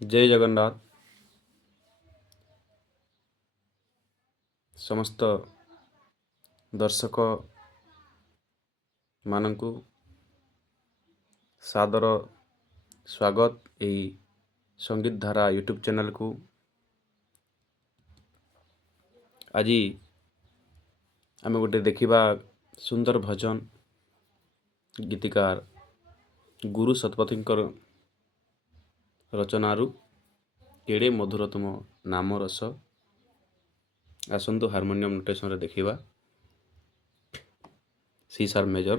ଜୟ ଜଗନ୍ନାଥ। ସମସ୍ତ ଦର୍ଶକ ମାନଙ୍କୁ ସାଦର ସ୍ୱାଗତ ଏହି ସଙ୍ଗୀତ ଧାରା ୟୁଟ୍ୟୁବ୍ ଚ୍ୟାନେଲକୁ। ଆଜି ଆମେ ଗୋଟେ ଦେଖିବା ସୁନ୍ଦର ଭଜନ ଗୀତିକାର ଗୁରୁ ଶତପଥୀଙ୍କର ରଚନାରୁ କେଡ଼େ ମଧୁର ତୁମ ନାମ ରସ। ଆସନ୍ତୁ ହାରମୋନିୟମ ନୋଟେସନରେ ଦେଖିବା। C sir major.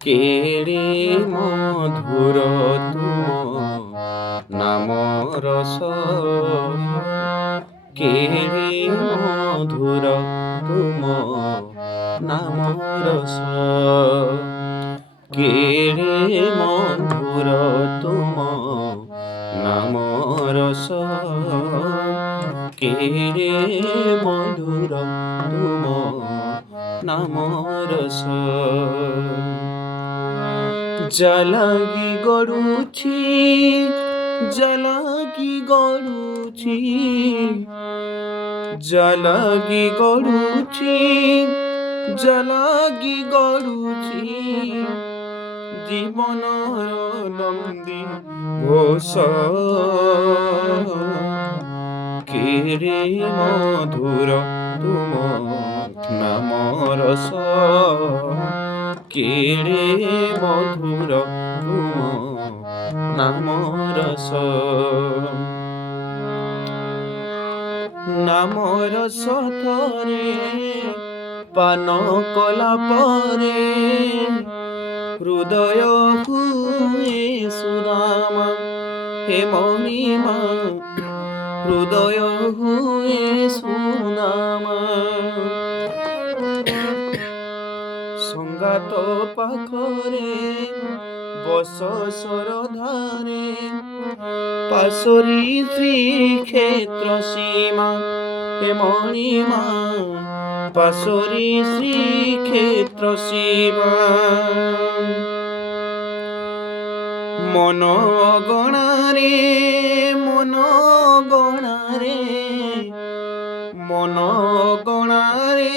କେଡ଼େ ମଧୁର ତୁମ ନାମ ରସ, କେଡ଼େ ମଧୁର ତୁମ ନାମ ରସ, କେଡ଼େ ମଧୁର ତୁମ ନାମ ରସ, କେଡ଼େ ମଧୁର ତୁମ ନାମ ରସ। ଜଲାଗି ଗଡ଼ୁଛି, ଜଲାଗି ଗଡ଼ୁଛି, ଜଲାଗି ଗଡ଼ୁଛି, ଜଲାଗି ଗଡ଼ୁଛି ଜୀବନର ନନ୍ଦୀ ଘୋଷ, କେଡ଼େ ମଧୁର ତୁମ ନାମ ରସ, କେଡ଼େ ମଧୁର ତୁମ ନାମ ରସ। ନାମ ରସ ଥରେ ପାନ କଲା ପରେ ହୃଦୟ ହୁଏ ସୁଦାମା, ହେ ମଣିମା ହୃଦୟ ହୁଏ ସୁଦାମା। ସଙ୍ଗାତ ପାଖରେ ବସ ସରଧାରେ ପାଶୋରୀ ଶ୍ରୀକ୍ଷେତ୍ର ସୀମା, ହେ ମଣିମା ପାଶୋରୀ ଶ୍ରୀକ୍ଷେତ୍ର ସୀମା। ମନ ଗଣାରେ, ମନ ଗଣାରେ, ମନ ଗଣାରେ,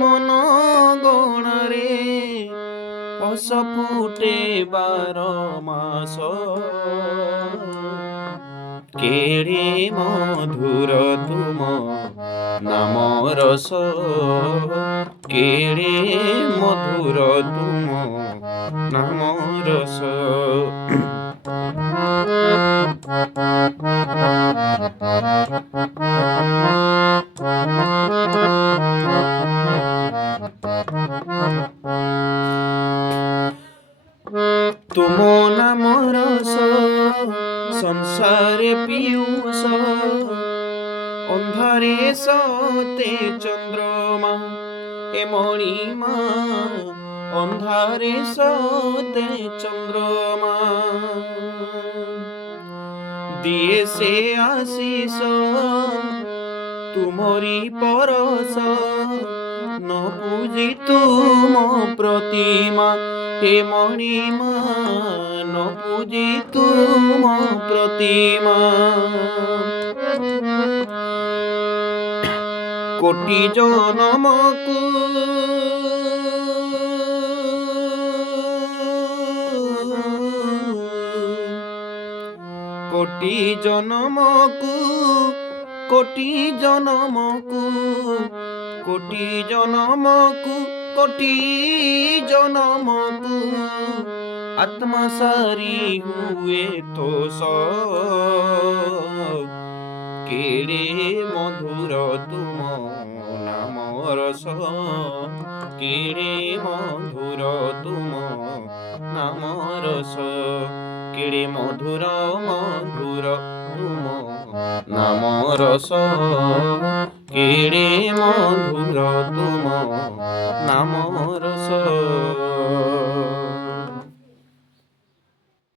ମନ ଗଣାରେ ହସ ଫୁଟେ 12 ମାସ, କେଡ଼େ ମଧୁର ତୁମ ନାମ ରସ, କେଡ଼େ ମଧୁର ତୁମ ନାମ ରସ। ତୁମ ନାମ ରସ ସଂସାରେ ପିୟୁଷ, ଅନ୍ଧାରେ ସତେ ଚନ୍ଦ୍ରମା, ଏ ମଣିମା ଅନ୍ଧାରେ ସତେ ଚନ୍ଦ୍ରମା। ଦିଏ ସେ ଆଶିଷ ତୁମରି ପରଶ, ନ ପୂଜି ତୁମ ପ୍ରତିମା, ହେ ମଣିମା ନ ପୂଜି ତୁମ ପ୍ରତିମା। କୋଟି ଜନମକୁ কোটি জনমকু, কোটি জনমকু, কোটি জনমকু, কোটি জনমকু আত্মা সারি হুয়ে তোষ, কেড়ে মধুর তুম নাম রস, কেড়ে মধুর তুম নাম রস, কেড়ে মধুর মধুর তুম নাম রস, কেড়ে মধুর তুম নাম রস।